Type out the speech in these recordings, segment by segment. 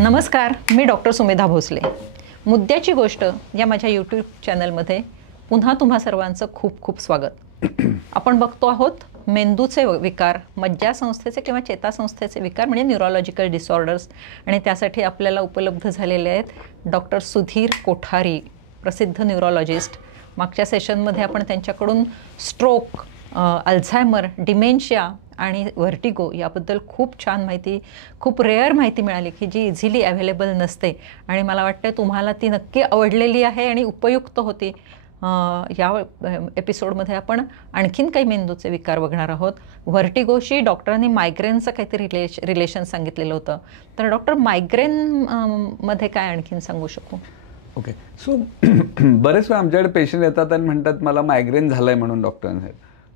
नमस्कार, मी डॉक्टर सुमेधा भोसले. मुद्द्याची गोष्ट या माझ्या यूट्यूब चॅनलमध्ये पुन्हा तुम्हा सर्वांचं खूप खूप स्वागत. आपण बघतो आहोत मेंदूचे विकार, मज्जासंस्थेचे किंवा चेतासंस्थेचे विकार म्हणजे न्यूरोलॉजिकल डिसऑर्डर्स. आणि त्यासाठी आपल्याला उपलब्ध झालेले आहेत डॉक्टर सुधीर कोठारी, प्रसिद्ध न्यूरोलॉजिस्ट. मागच्या सेशनमध्ये आपण त्यांच्याकडून स्ट्रोक, अल्झायमर, डिमेन्शिया आणि व्हर्टिगो याबद्दल खूप छान माहिती, खूप रेअर माहिती मिळाली की जी इझिली अवेलेबल नसते. आणि मला वाटतं तुम्हाला ती नक्की आवडलेली आहे आणि उपयुक्त होती. या एपिसोडमध्ये आपण आणखीन काही मेंदूचे विकार बघणार आहोत. व्हर्टिगोशी डॉक्टरांनी मायग्रेनचं काहीतरी रिलेशन सांगितलेलं होतं. तर डॉक्टर, मायग्रेनमध्ये काय आणखीन सांगू शकू? ओके, सो बरेच वेळा आमच्याकडे पेशंट येतात आणि म्हणतात मला मायग्रेन झालं आहे म्हणून डॉक्टरांनी.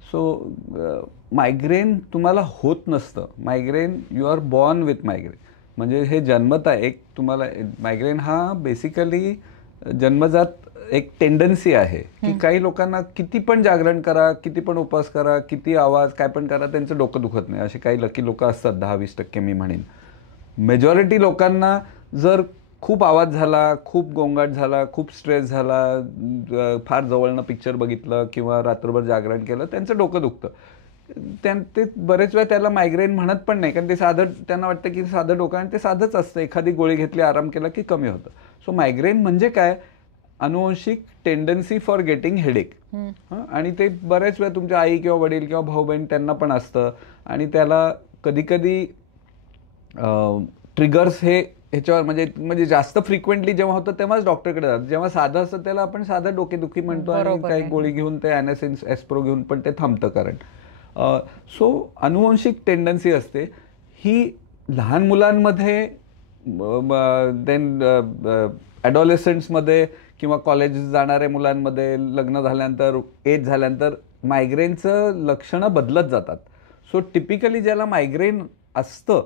सो मायग्रेन तुम्हाला होत नसतं. Migraine you are born with migraine. म्हणजे हे जन्मता एक तुम्हाला मायग्रेन हा बेसिकली जन्मजात एक टेंडन्सी आहे की काही लोकांना किती पण जागरण करा, किती पण उपवास करा, किती आवाज काय पण करा, त्यांचं डोकं दुखत नाही. असे काही लकी लोक असतात, 10-20% मी म्हणेन. मेजॉरिटी लोकांना जर खूप आवाज झाला, खूप गोंगाट झाला, खूप स्ट्रेस झाला, फार जवळनं पिक्चर बघितलं किंवा रात्रभर जागरण केलं, त्यांचं डोकं दुखतं. ते बरेच वेळा त्याला मायग्रेन म्हणत पण नाही, कारण ते साधं, त्यांना वाटतं की साधं डोकं आणि ते साधंच असतं. एखादी गोळी घेतली, आराम केला की कमी होतं. सो मायग्रेन म्हणजे काय? अनुवंशिक टेंडन्सी फॉर गेटिंग हेडेक. आणि ते बऱ्याच वेळा तुमच्या आई किंवा वडील किंवा भाऊ बहीण त्यांना पण असतं. आणि त्याला कधी कधी ट्रिगर्स हे ह्याच्यावर म्हणजे जास्त फ्रिक्वेंटली जेव्हा होतं तेव्हाच डॉक्टरकडे जातात. जेव्हा साधं असतं त्याला आपण साधं डोकेदुखी म्हणतो आणि काही गोळी घेऊन ते ॲनासिन्स, एस्प्रो घेऊन पण ते थांबतं कारण. सो अनुवंशिक टेंडन्सी असते ही लहान मुलांमध्ये, देन ॲडॉलेसंट्समध्ये किंवा कॉलेज जाणाऱ्या मुलांमध्ये, लग्न झाल्यानंतर, एज झाल्यानंतर मायग्रेनचं लक्षणं बदलत जातात. सो टिपिकली ज्याला मायग्रेन असतं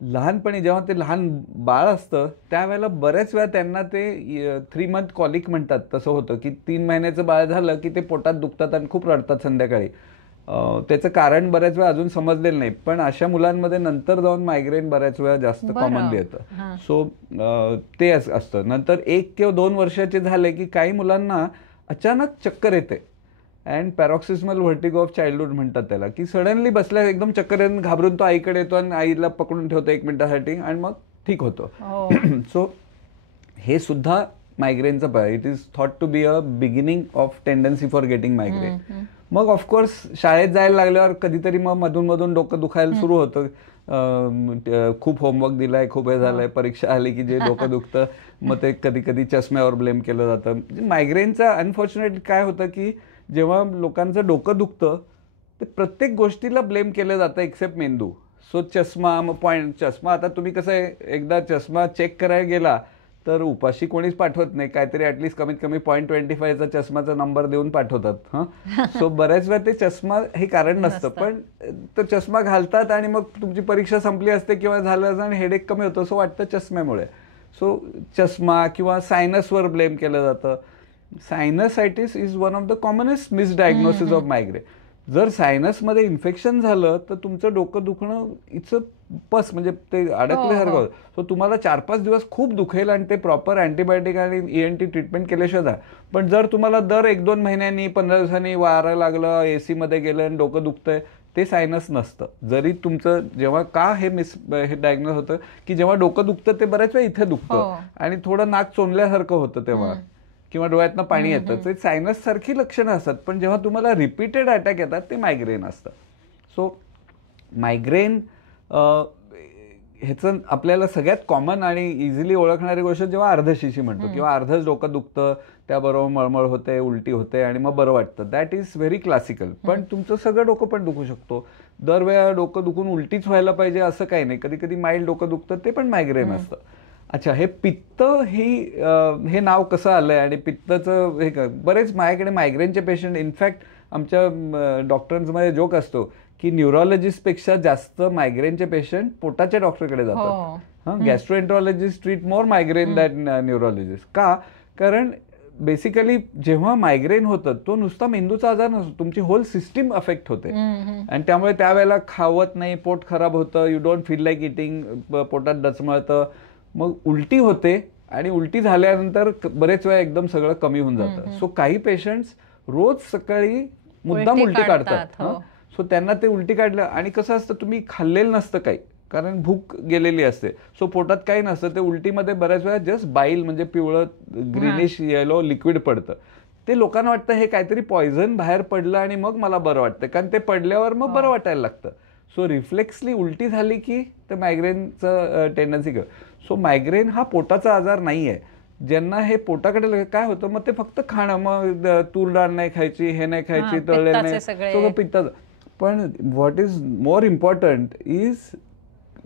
लहानपणी, जेव्हा ते लहान बाळ असतं त्यावेळेला बऱ्याच वेळा त्यांना ते 3 month कॉलिक म्हणतात. तसं होतं की 3 महिन्याचं बाळ झालं की ते पोटात दुखतात आणि खूप रडतात संध्याकाळी. त्याचं कारण बऱ्याच वेळा अजून समजलेलं नाही, पण अशा मुलांमध्ये नंतर जाऊन मायग्रेन बऱ्याच वेळा जास्त कॉमनली येतं. सो ते असतं. नंतर 1 किंवा 2 वर्षाचे झाले की काही मुलांना अचानक चक्कर येते. अँड पॅरॉक्सिस्मल व्हर्टिगो ऑफ चाइल्डहुड म्हणतात त्याला, की सडनली बसल्या एकदम चक्कर येऊन घाबरून तो आईकडे येतो आणि आईला पकडून ठेवतो 1 मिनिटासाठी आणि मग ठीक होतो. सो हे सुद्धा मायग्रेनचं it is thought to be a beginning of tendency for getting migraine. मग ऑफकोर्स शाळेत जायला लागल्यावर कधीतरी मग मधून मधून डोकं दुखायला सुरू होतं. खूप होमवर्क दिलाय, खूप हे झालंय, परीक्षा आली की जे डोकं दुखतं, मग ते कधी कधी चष्म्यावर ब्लेम केलं जातं. मायग्रेनचं अनफॉर्च्युनेटली काय होतं की जेव्हा लोकांचं डोकं दुखतं ते प्रत्येक गोष्टीला ब्लेम केलं जातं एक्सेप्ट मेंदू. सो चष्मा, मग चष्मा, आता तुम्ही कसं आहे, एकदा चष्मा चेक करायला गेला तर उपाशी कोणीच पाठवत नाही, काहीतरी ॲटलिस्ट कमीत कमी 0.25चा चष्माचा नंबर देऊन पाठवतात. सो बऱ्याच वेळा ते चष्मा हे कारण नसतं, पण तो चष्मा घालतात आणि मग तुमची परीक्षा संपली असते किंवा झालं आणि हेडेक कमी होतं असं वाटतं चष्म्यामुळे. सो चष्मा किंवा सायनसवर ब्लेम केलं जातं. Sinusitis is one of the commonest misdiagnosis of migraine. जर सायनसमध्ये इन्फेक्शन झालं तर तुमचं डोकं दुखणं इट्स अ पस, म्हणजे ते अडकल्यासारखं होतं. सो तुम्हाला 4-5 दिवस खूप दुखेल आणि ते प्रॉपर अँटीबायोटिक आणि ENT ट्रीटमेंट केल्याशिवाय जा. पण जर तुम्हाला दर 1-2 महिन्यांनी, 15 दिवसांनी वारं लागलं, AC मध्ये गेलं आणि डोकं दुखतंय, ते सायनस नसतं. जरी तुमचं जेव्हा का हे डायग्नोज होतं की जेव्हा डोकं दुखतं ते बऱ्याच वेळा इथे दुखतं आणि थोडं नाक चोंदल्यासारखं होतं तेव्हा, किंवा डोळ्यातनं पाणी येतं. ते सायनस सारखी लक्षणं असतात. पण जेव्हा तुम्हाला रिपीटेड अटॅक येतात ते मायग्रेन असतं. सो मायग्रेन ह्याचं आपल्याला सगळ्यात कॉमन आणि इझिली ओळखणारी गोष्ट जेव्हा अर्धशिशी म्हणतो किंवा अर्धच डोकं दुखतं, त्याबरोबर मळमळ होते, उलटी होते आणि मग बरं वाटतं, दॅट इज व्हेरी क्लासिकल. पण तुमचं सगळं डोकं पण दुखू शकतो. दरवेळा डोकं दुखून उलटीच व्हायला पाहिजे असं काही नाही. कधी कधी माइल्ड डोकं दुखतं, ते पण मायग्रेन असतं. अच्छा, हे पित्त हे नाव कसं आलंय आणि पित्ताचं हे बरेच माझ्याकडे मायग्रेनचे पेशंट, इनफॅक्ट आमच्या डॉक्टरांमध्ये जोक असतो की न्यूरोलॉजिस्टपेक्षा जास्त मायग्रेनचे पेशंट पोटाच्या डॉक्टरकडे जातात. गॅस्ट्रोएंट्रोलॉजिस्ट ट्रीट मोर मायग्रेन दॅन न्यूरोलॉजिस्ट. का? कारण बेसिकली जेव्हा मायग्रेन होतं तो नुसता मेंदूचा आजार नसतो, तुमची होल सिस्टीम अफेक्ट होते. आणि त्यामुळे त्यावेळेला खावत नाही, पोट खराब होतं, you don't feel like eating, पोटात डचमळतं, मग उलटी होते आणि उलटी झाल्यानंतर बरेच वेळा एकदम सगळं कमी होऊन जातं. सो काही पेशंट्स रोज सकाळी मुद्दाम उलटी काढतात. सो त्यांना ते उलटी काढलं आणि कसं असतं, तुम्ही खाल्लेलं नसतं काही, कारण भूक गेलेली असते. सो पोटात काही नसतं, ते उलटीमध्ये बऱ्याच वेळा जस्ट बाईल म्हणजे पिवळं ग्रीनिश येलो लिक्विड पडतं. ते लोकांना वाटतं हे काहीतरी पॉइझन बाहेर पडलं आणि मग मला बरं वाटतं, कारण ते पडल्यावर मग बरं वाटायला लागतं. सो रिफ्लेक्सली उलटी झाली की ते मायग्रेनचं टेंडन्सी कर. सो मायग्रेन हा पोटाचा आजार नाही आहे. ज्यांना हे पोटाकडे काय होतं, मग ते फक्त खाणं, मग तूर डाळ नाही खायची, हे नाही खायची, तळलेलं नाही, सगळं पित्ताचं. पण what is more important is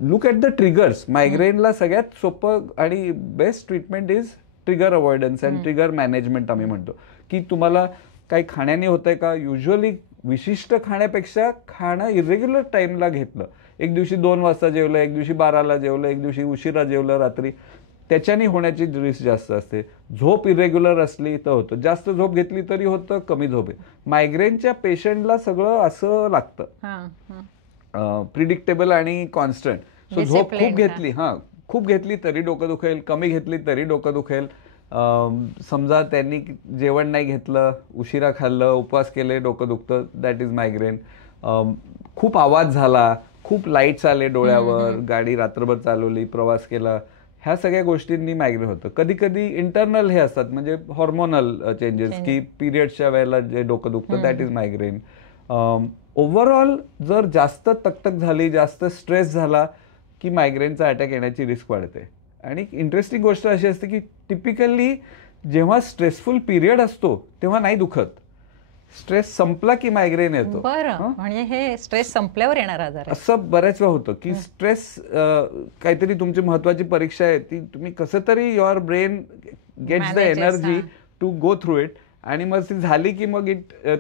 look at the triggers. मायग्रेनला सगळ्यात सोपं आणि best treatment is trigger avoidance and trigger management. आम्ही म्हणतो की तुम्हाला काही खाण्याने होतंय का, युजली विशिष्ट खाण्यापेक्षा खाणं इरेग्युलर टाइमला घेतलं, एक दिवशी 2 वाजता जेवलं, एक दिवशी 12ला जेवलं, एक दिवशी उशिरा जेवलं रात्री, त्याच्याने होण्याची रिस्क जास्त असते. झोप इरेग्युलर असली तर होतं, जास्त झोप घेतली तरी होतं, कमी झोप आहे. मायग्रेनच्या पेशंटला सगळं असं लागतं, प्रिडिक्टेबल आणि कॉन्स्टंट. सो झोप खूप घेतली, खूप घेतली तरी डोकं दुखेल, कमी घेतली तरी डोकं दुखेल. समजा त्यांनी जेवण नाही घेतलं, उशिरा खाल्लं, उपवास केले, डोकं दुखतं, दॅट इज मायग्रेन. खूप आवाज झाला, खूप लाईट्स आले डोळ्यावर, गाडी रात्रभर चालवली, प्रवास केला, ह्या सगळ्या गोष्टींनी मायग्रेन होतं. कधी कधी इंटरनल हे असतात, म्हणजे हॉर्मोनल चेंजेस, की पिरियड्सच्या वेळेला जे डोकं दुखतं, दॅट इज मायग्रेन. ओव्हरऑल जर जास्त तकतक झाली, जास्त स्ट्रेस झाला की मायग्रेनचा अटॅक येण्याची रिस्क वाढते. आणि इंटरेस्टिंग गोष्ट अशी असते की टिपिकली जेव्हा स्ट्रेसफुल पिरियड असतो तेव्हा नाही दुखत, स्ट्रेस संपला की मायग्रेन येतो. म्हणजे हे स्ट्रेस संपल्यावर येणार आजार आहे असं बऱ्याच वेळा होतं की स्ट्रेस, काहीतरी तुमची महत्वाची परीक्षा आहे, ती तुम्ही कसं तरी your brain gets the energy to go through it, आणि मग ती झाली की मग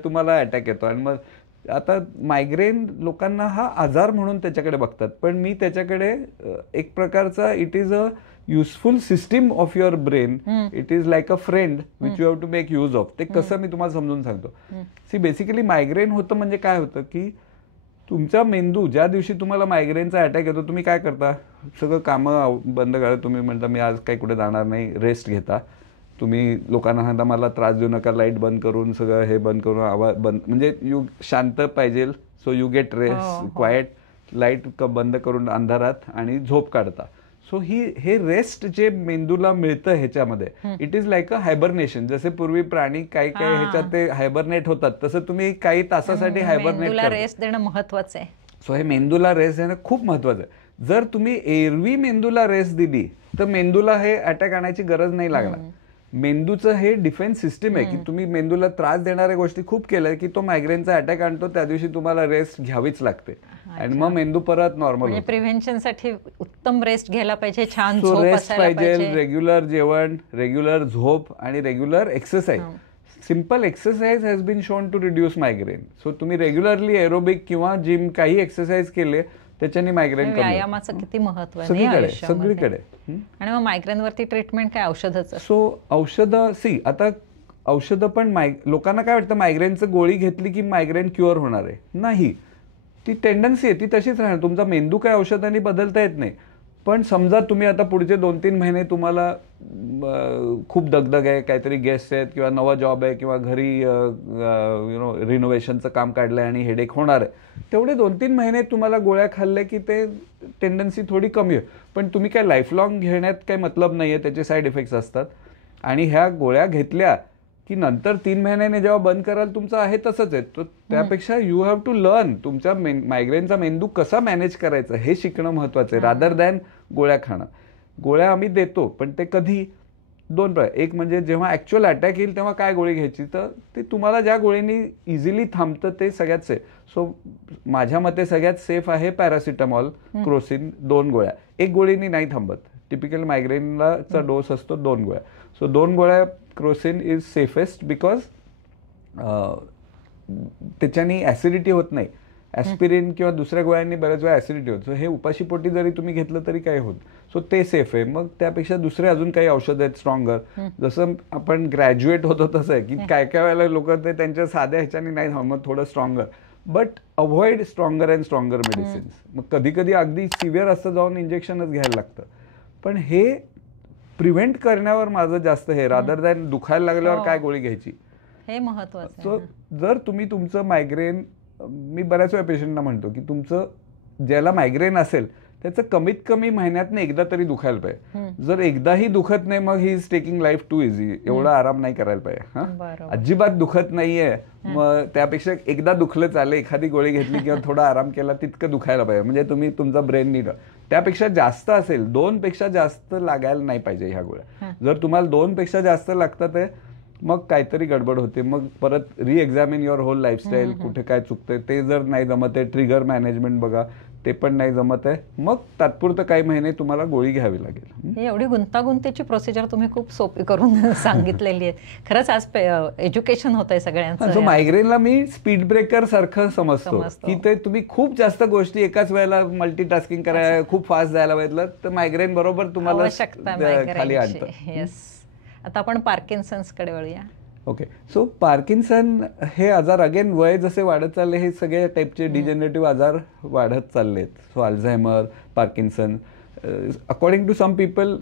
तुम्हाला अटॅक येतो. आणि मग आता मायग्रेन लोकांना हा आजार म्हणून त्याच्याकडे बघतात, पण मी त्याच्याकडे एक प्रकारचा it is a useful system of your brain. It is like a friend which you have to make use of. ते कसं मी तुम्हाला समजून सांगतो. सी बेसिकली मायग्रेन होतं म्हणजे काय होतं की तुमचा मेंदू, ज्या दिवशी तुम्हाला मायग्रेनचा अटॅक येतो, तुम्ही काय करता, सगळं कामं बंद करा, तुम्ही म्हणता मी आज काही कुठे जाणार नाही, रेस्ट घेता. तुम्ही लोकांना सांगता मला त्रास देऊ नका, लाईट बंद करून, सगळं हे बंद करून, आवाज बंद, म्हणजे यू शांत पाहिजे. So you get rest, quite, light बंद करून अंधारात आणि झोप काढता. सो हे रेस्ट जे मेंदूला मिळतं ह्याच्यामध्ये, it is like a hibernation. जसे पूर्वी प्राणी काही काही ह्याच्यात ते हायबरनेट होतात, तसं तुम्ही काही तासासाठी हायबरनेट करा. रेस्ट देणं महत्वाचं आहे. सो हे मेंदूला रेस्ट देणं खूप महत्वाचं आहे. जर तुम्ही एरवी मेंदूला रेस्ट दिली तर मेंदूला हे अटॅक आणायची गरज नाही लागणार. मेंदूचं हे डिफेन्स सिस्टीम आहे की तुम्ही मेंदूला त्रास देणाऱ्या गोष्टी खूप केल्या की तो मायग्रेनचा अटॅक आणतो, त्या दिवशी तुम्हाला रेस्ट घ्यावीच लागते आणि मग मेंदू परत नॉर्मल होतो. प्रिव्हेन्शन साठी उत्तम रेस्ट घ्यायला पाहिजे, छान झोप पाहिजे, रेग्युलर जेवण, रेग्युलर झोप आणि regular exercise. Simple exercise has been shown to reduce migraine. So तुम्ही रेग्युलरली एरोबिक किंवा जिम काही एक्सरसाइज केले त्याच्याने मायग्रेन कमी. व्यायामाचं किती महत्व आहे सगळीकडे. आणि मग मायग्रेन वरती ट्रीटमेंट काय, औषधच? सो औषधं, आता औषधं पण लोकांना काय वाटतं मायग्रेनचं गोळी घेतली की मायग्रेन क्युअर होणार आहे. नाही, ती टेंडन्सी आहे, ती तशीच राहणार. तुमचा मेंदू काय औषधांनी बदलता येत नाही. पण समजा तुम्ही आता पुढचे 2-3 महिने तुम्हाला खूप दगदग आहे, काहीतरी गेस्ट आहेत किंवा नवा जॉब आहे किंवा घरी रिनोव्हेशनचं काम काढलंय आणि हेडेक होणार आहे, तेवढे 2-3 महिने तुम्हाला गोळ्या खाल्ल्या की ते टेंडन्सी थोडी कमी आहे. पण तुम्ही काय लाईफ लॉंग घेण्यात काही मतलब नाहीये, त्याचे साईड इफेक्ट्स असतात. आणि ह्या गोळ्या घेतल्या की नंतर 3 महिन्याने जेव्हा बंद कराल तुमचं आहे तसंच आहे. तो त्यापेक्षा यू हॅव टू लर्न तुमच्या मायग्रेनचा मेंदू कसा मॅनेज करायचा हे शिकणं महत्वाचं आहे, रादर दॅन गोळ्या खाणं. गोळ्या आम्ही देतो, पण ते कधी 2 प्रकार. एक म्हणजे जेव्हा ऍक्च्युअल अटॅक येईल तेव्हा काय गोळी घ्यायची, तर ते तुम्हाला ज्या गोळीनी इझिली थांबतं ते सगळ्यात सेफ. सो माझ्या मते सगळ्यात सेफ आहे पॅरासिटामॉल, क्रोसिन, 2 गोळ्या. एक गोळीनी नाही थांबत. टिपिकल मायग्रेनचा डोस असतो 2 गोळ्या. सो 2 गोळ्या क्रोसिन इज सेफेस्ट बिकॉज त्याच्यानी ऍसिडिटी होत नाही. ऍस्पिरिन किंवा दुसऱ्या गोळ्यांनी बऱ्याच वेळा ऍसिडिटी होत. सो हे उपाशीपोटी जरी तुम्ही घेतलं तरी काही होत. सो ते सेफ आहे. मग त्यापेक्षा दुसरे अजून काही औषध आहेत स्ट्रॉंगर. जसं आपण ग्रॅज्युएट होतो तसं आहे की काय काय वेळेला लोक ते त्यांच्या साध्या ह्याच्यानी नाही थांबत, थोडं stronger. But avoid stronger and stronger medicines. मग कधी कधी अगदी सिव्हिअर असतं जाऊन इंजेक्शनच घ्यायला लागतं. पण हे प्रिव्हेंट करण्यावर माझं जास्त हे रादर दॅन दुखायला लागल्यावर काय गोळी घ्यायची हे महत्वाचं. सो जर तुम्ही तुमचं मायग्रेन, मी बऱ्याच वेळा पेशंटना म्हणतो की तुमचं ज्याला मायग्रेन असेल त्याचं कमीत कमी महिन्यातनं एकदा तरी दुखायला पाहिजे. जर एकदाही दुखत नाही मग he is taking life too easy, एवढा आराम नाही करायला पाहिजे. अजिबात दुखत नाहीये मग त्यापेक्षा एकदा दुखलं चालेल, एखादी गोळी घेतली किंवा थोडा आराम केला तितकं दुखायला पाहिजे, म्हणजे तुम्ही तुमचा ब्रेन नीट. त्यापेक्षा जास्त असेल, 2 पेक्षा जास्त लागायला नाही पाहिजे ह्या गोळ्या. जर तुम्हाला 2 पेक्षा जास्त लागतात आहे मग काहीतरी गडबड होते, मग परत रिएक्झामिन युअर होल लाईफस्टाईल, कुठे काय चुकतंय ते जर नाही जमत आहे, ट्रिगर मॅनेजमेंट बघा ते पण नाही जमत आहे, मग तात्पुरतं काही महिने तुम्हाला गोळी घ्यावी लागेल. ही एवढी गुंतागुंतीची प्रोसिजर तुम्ही खूप सोपी करून सांगितलेली आहे. खरंच आज एज्युकेशन होत आहे सगळ्यांचं. मायग्रेनला मी स्पीड ब्रेकर सारखं समजतो की ते तुम्ही खूप जास्त गोष्टी एकाच वेळेला मल्टीटास्किंग करायला खूप फास्ट जायला पाहिजे तर मायग्रेन बरोबर तुम्हाला खाली आणतं. येस. आता आपण पार्किन्सन्स कडे वळूया. ओके. सो पार्किन्सन हे आजार अगेन वय जसे वाढत चालले हे सगळे टाईपचे डिजेनरेटिव्ह आजार वाढत चाललेत. So Alzheimer, Parkinson, according to some people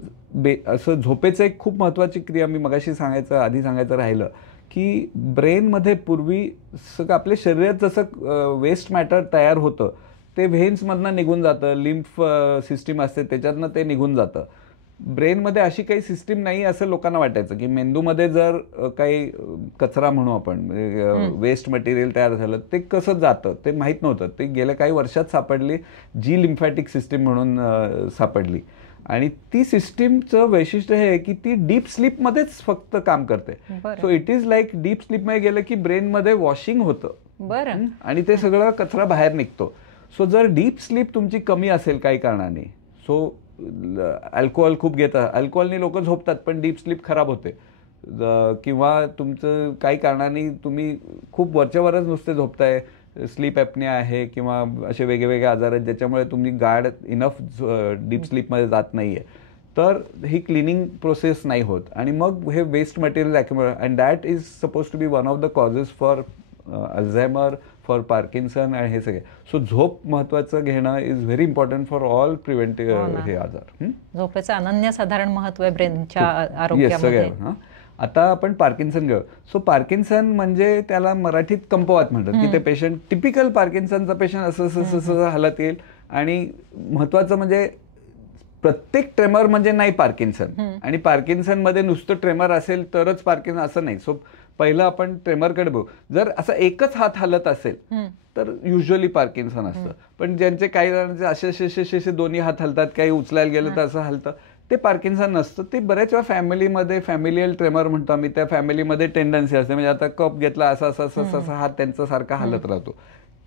असं झोपेचं एक खूप महत्त्वाची क्रिया मी मगाशी आधी सांगायचं राहिलं की ब्रेनमध्ये पूर्वी सगळं आपल्या शरीरात जसं वेस्ट मॅटर तयार होतं ते व्हेन्समधनं निघून जातं, लिम्फ सिस्टीम असते त्याच्यातनं ते निघून जातं. ब्रेनमध्ये अशी काही सिस्टीम नाही असं लोकांना वाटायचं की मेंदूमध्ये जर काही कचरा म्हणू आपण वेस्ट मटेरियल तयार झालं ते कसं जातं ते माहीत नव्हतं. ते गेल्या काही वर्षात सापडली, जी लिम्फॅटिक सिस्टीम म्हणून सापडली. आणि ती सिस्टीमचं वैशिष्ट्य हे आहे की ती डीप स्लीपमध्येच फक्त काम करते. So it is like deep स्लीपमध्ये गेलं की ब्रेनमध्ये वॉशिंग होतं आणि ते सगळं कचरा बाहेर निघतो. सो जर डीप स्लीप तुमची कमी असेल काही कारणाने, सो अल्कोहोल खूप घेतात, अल्कोहोलनी लोक झोपतात पण डीप स्लीप खराब होते, किंवा तुमचं काही कारणाने तुम्ही खूप वरच्यावरच नुसते झोपताय, स्लीप ॲपनिया आहे किंवा असे वेगवेगळे आजार आहेत ज्याच्यामुळे तुम्ही गाढ इनफ डीप स्लीपमध्ये जात नाही आहे, तर ही क्लिनिंग प्रोसेस नाही होत आणि मग हे waste material accumulate and that is suppose to be one of the causes for Alzheimer, for Parkinson आणि हे सगळे. सो झोप महत्वाचं घेणं is very important for all preventive हे आजार. झोपेचं अनन्यसाधारण महत्व आहे ब्रेनच्या आरोग्यामध्ये. आता आपण पार्किन्सन घेऊ. सो पार्किन्सन म्हणजे त्याला मराठीत कंपवात म्हणतात की ते पेशंट टिपिकल पार्किन्सनचा पेशंट असं हालत येईल. आणि महत्वाचं म्हणजे प्रत्येक ट्रेमर म्हणजे नाही पार्किन्सन, आणि पार्किन्सन मध्ये नुसतं ट्रेमर असेल तरच पार्किन्सन असं नाही. सो पहिलं आपण ट्रेमरकडे बघू. जर असा एकच हात हलत असेल तर युजली पार्किन्सन असतं, पण ज्यांचे काही जणांचे असे दोन्ही हात हलतात, काही उचलायला गेलं तर असं हलतं, ते पार्किन्सन नसतं. ते बऱ्याच वेळा फॅमिलीमध्ये फॅमिलियल ट्रेमर म्हणतो आम्ही, त्या फॅमिलीमध्ये टेंडन्सी असते, म्हणजे आता कप घेतला असा हात त्यांचा सारखा हलत राहतो,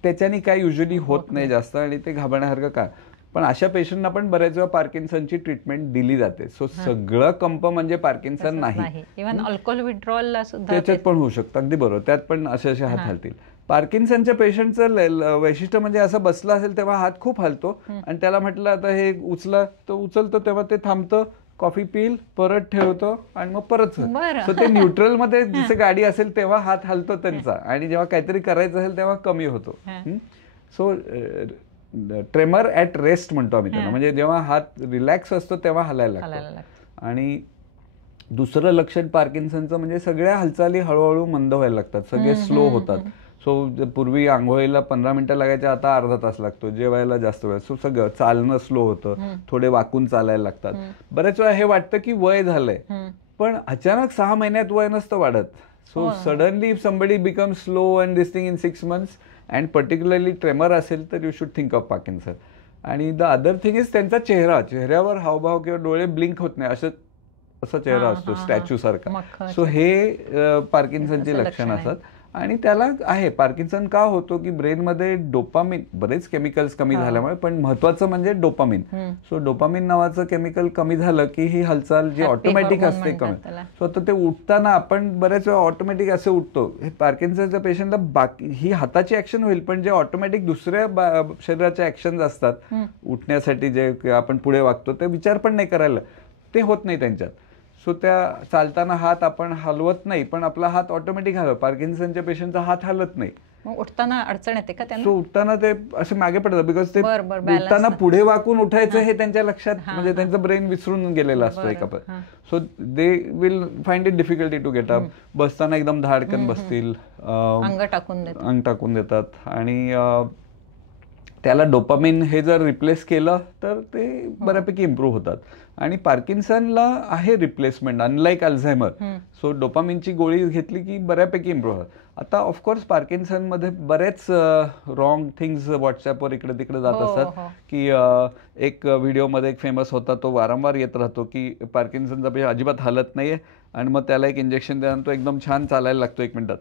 त्याच्याने काय युजली होत नाही जास्त आणि ते घाबरण्यासारखं का. पण अशा पेशंटना पण बऱ्याच वेळा पार्किन्सनची ट्रीटमेंट दिली जाते. सो सगळं कंप म्हणजे पार्किन्सन नाही. इव्हन अल्कोहोल विड्रॉल त्याच्यात पण होऊ शकतं. अगदी बरोबर, त्यात पण असे हात हलतील. पार्किन्सनच्या पेशंटचं वैशिष्ट्य म्हणजे असं बसलं असेल तेव्हा हात खूप हलतो आणि त्याला म्हटलं आता हे उचला तर उचलतो तेव्हा ते थांबतं, कॉफी पिल, परत ठेवतो आणि मग परत. सो ते न्यूट्रल मध्ये जसे गाडी असेल तेव्हा हात हलतो त्यांचा, आणि जेव्हा काहीतरी करायचं असेल तेव्हा कमी होतो. सो ट्रेमर ॲट रेस्ट म्हणतो आम्ही त्यांना, म्हणजे जेव्हा हात रिलॅक्स असतो तेव्हा हलायला लागतो. आणि दुसरं लक्षण पार्किन्सनचं म्हणजे सगळ्या हालचाली हळूहळू मंद व्हायला लागतात, सगळे स्लो होतात. सो पूर्वी आंघोळीला 15 मिनिटं लागायचे, आता अर्धा तास लागतो, जेवायला जास्त वेळ. सो सगळं चालणं स्लो होतं, थोडे वाकून चालायला लागतात. बऱ्याच वेळा हे वाटतं की वय झालंय, पण अचानक 6 महिन्यात वय नसतं वाढत. So suddenly if somebody become slow and this thing in 6 months and particularly tremor असेल तर you should think of Parkinson. आणि द अदर थिंग इज त्यांचा चेहऱ्यावर हावभाव किंवा डोळे ब्लिंक होत नाही, असा चेहरा असतो स्टॅच्यू सारखा. सो हे पार्किन्सनची लक्षणं असतात. आणि त्याला आहे पार्किन्सन का होतो की ब्रेनमध्ये डोपामिन, बरेच केमिकल्स कमी झाल्यामुळे, पण महत्वाचं म्हणजे डोपामिन. सो डोपामिन नावाचं केमिकल कमी झालं की ही हालचाल जी ऑटोमॅटिक असते कमी. सो आता ते उठताना आपण बऱ्याच वेळा ऑटोमॅटिक असे उठतो. हे पार्किन्सनच्या पेशंटला बाकी ही हाताची ऍक्शन होईल, पण जे ऑटोमॅटिक दुसऱ्या शरीराच्या ऍक्शन असतात उठण्यासाठी, जे आपण पुढे वागतो ते विचार पण नाही करायला, ते होत नाही त्यांच्यात. सो त्या चालताना हात आपण हलवत नाही, पण आपला हात ऑटोमॅटिक हलव. पार्किन्सनच्या पेशंटचा हात हलत नाही, मग उठताना अडचण येते का त्यांना? सो उठताना ते असे मागे पडतात, बिकॉज ते balance उठताना पुढे वाकून उठायचं हे त्यांच्या लक्षात, म्हणजे त्यांचं ब्रेन विसरून गेलेलं असतं एका. So they will find it difficulty to get up. बसताना एकदम धाडकन बसतील, अंग टाकून देतात. आणि त्याला डोपामिन हे जर रिप्लेस केलं तर ते बऱ्यापैकी इम्प्रूव्ह होतात. आणि पार्किन्सनला आहे रिप्लेसमेंट, अनलाईक अल्झायमर. सो डोपामिनची गोळी घेतली की बऱ्यापैकी इम्प्रूव्ह होतात. आता ऑफकोर्स पार्किन्सनमध्ये बरेच रॉंग थिंग्स व्हॉट्सअपवर इकडे तिकडे जात असतात. की एक व्हिडिओमध्ये एक फेमस होता, तो वारंवार येत राहतो की पार्किन्सनचा पेशंट अजिबात हालत नाहीये आणि मग त्याला एक इंजेक्शन द्यायला तो एकदम छान चालायला लागतो 1 मिनिटात.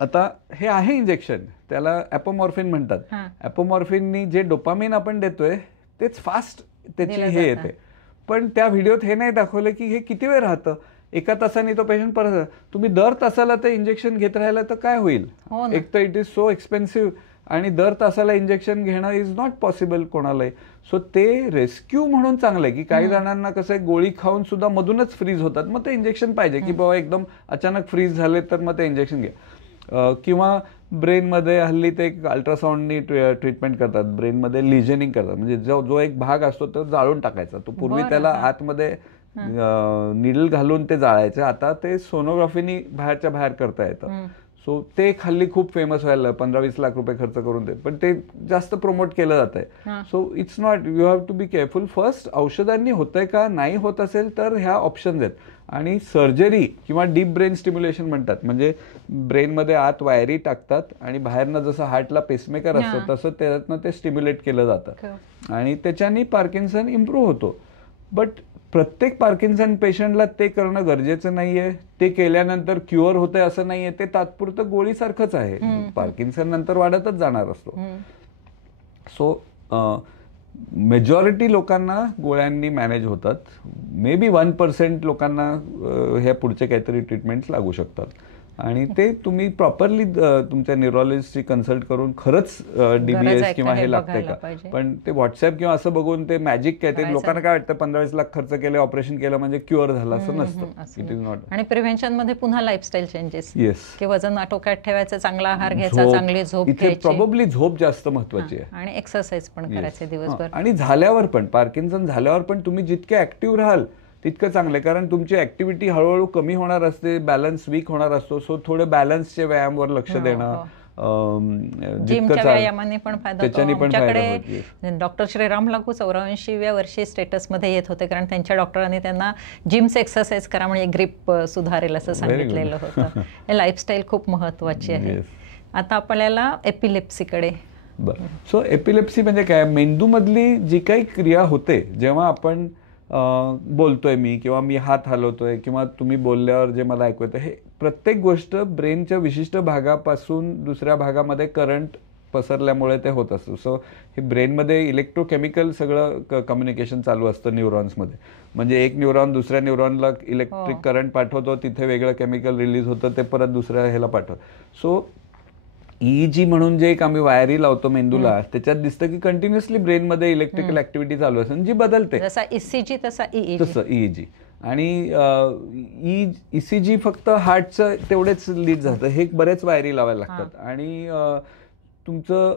आता हे आहे इंजेक्शन, त्याला ॲपोमॉर्फिन म्हणतात. ॲपोमॉर्फिननी जे डोपामिन आपण देतोय तेच फास्ट त्याची हे येते. पण त्या व्हिडिओत हे नाही दाखवलं की हे किती वेळ राहतं. 1 तासाने तो पेशंट परत, तुम्ही दर तासाला ते इंजेक्शन घेत राहिला तर काय होईल. एक तर इट इज सो एक्सपेन्सिव्ह, आणि दर तासाला इंजेक्शन घेणं इज नॉट पॉसिबल कोणालाही. सो ते रेस्क्यू म्हणून चांगलं आहे की काही जणांना कसं आहे, गोळी खाऊन सुद्धा मधूनच फ्रीज होतात, मग ते इंजेक्शन पाहिजे की बाबा एकदम अचानक फ्रीज झाले तर मग ते इंजेक्शन घ्या. किंवा ब्रेनमध्ये हल्ली ते एक अल्ट्रासाऊंडनी ट्रीटमेंट करतात, ब्रेनमध्ये लिजनिंग करतात, म्हणजे जो एक भाग असतो तो जाळून टाकायचा. तो पूर्वी त्याला आतमध्ये निडल घालून ते जाळायचे, आता ते सोनोग्राफीनी बाहेरच्या बाहेर करता येतं. सो ते हल्ली खूप फेमस व्हायला, 15-20 लाख रुपये खर्च करून ते, पण ते जास्त प्रमोट केलं जात आहे. So it's not, you have to be careful. First औषधांनी होतंय का, नाही होत असेल तर ह्या ऑप्शन्स आहेत. आणि सर्जरी किंवा डीप ब्रेन स्टिम्युलेशन म्हणतात, म्हणजे ब्रेनमध्ये आत वायरी टाकतात आणि बाहेरनं जसं हार्टला पेसमेकर असतं तसं त्यातनं ते स्टिम्युलेट केलं जातं आणि त्याच्यानी पार्किन्सन इम्प्रूव्ह होतो. बट प्रत्येक पार्किन्सन पेशंटला ते करणं गरजेचं नाहीये. ते केल्यानंतर क्युअर होतंय असं नाहीये. ते तात्पुरतं गोळीसारखंच आहे, पार्किन्सन नंतर वाढतच जाणार असतो. सो मेजॉरिटी लोकांना गोळ्यांनी मॅनेज होतात. मे बी 1% लोकांना ह्या पुढचे काहीतरी ट्रीटमेंट्स लागू शकतात. आणि ते तुम्ही प्रॉपरली तुमच्या न्यूरोलॉजिस्टशी कन्सल्ट करून खरंच DBS किंवा हे लागतंय का. पण ते व्हॉट्सअप किंवा असं बघून ते मॅजिक काय, ते लोकांना काय वाटतं 15-20 लाख खर्च केले, ऑपरेशन केलं म्हणजे क्युअर झालं, असं नसतं. It is not. आणि प्रिव्हेन्शन मध्ये पुन्हा लाईफस्टाईल चेंजेस. येस. की वजन आटोक्यात ठेवायचं, चांगला आहार घ्यायचा, चांगली झोप घ्यायची. प्रॉब्ली झोप जास्त महत्वाची आहे. आणि एक्सरसाइज पण करायचे दिवसभर. आणि झाल्यावर पण, पार्किन्सन झाल्यावर पण तुम्ही जितके ऍक्टिव्ह राहाल तितकं चांगलं, कारण तुमची ऍक्टिव्हिटी हळूहळू कमी होणार असते, बॅलन्स वीक होणार असतो. सो थोडे बॅलन्सचे व्यायामवर लक्ष देणं, जिमच्या व्यायामाने पण फायदा होतो. आमच्याकडे डॉक्टर श्रीराम लागू 84व्या वर्षी स्टेटसमध्ये येत होते, कारण त्यांच्या डॉक्टरांनी त्यांना जिम्स एक्सरसाइज करा म्हणजे ग्रिप सुधारेल असं सांगितलेलं होतं. हे लाईफस्टाईल खूप महत्वाची आहे. आता आपल्याला एपिलेप्सीकडे. बरं. सो एपिलेप्सी म्हणजे काय, मेंदूमधली जी काही क्रिया होते जेव्हा आपण बोलतोय मी, किंवा मी हात हलवतोय, किंवा तुम्ही बोलल्यावर जे मला ऐकू येतं, हे प्रत्येक गोष्ट ब्रेनच्या विशिष्ट भागापासून दुसऱ्या भागामध्ये करंट पसरल्यामुळे ते होत असतं. सो हे ब्रेनमध्ये इलेक्ट्रोकेमिकल सगळं कम्युनिकेशन चालू असतं न्यूरॉन्समध्ये. म्हणजे एक न्यूरॉन दुसऱ्या न्यूरॉनला इलेक्ट्रिक करंट पाठवतो, तिथे वेगळं केमिकल रिलीज होतं, ते परत दुसऱ्या ह्याला पाठवतं. सो EEG म्हणून जे एक आम्ही वायरी लावतो मेंदूला, त्याच्यात दिसतं की कंटिन्युअसली ब्रेनमध्ये इलेक्ट्रिकल ऍक्टिव्हिटी चालू असते, जी बदलते. जसा ECG तसा EEG. आणि ECG फक्त हार्टचं तेवढेच लीड जातं, हे बरेच वायरी लावायला लागतात. आणि तुमचं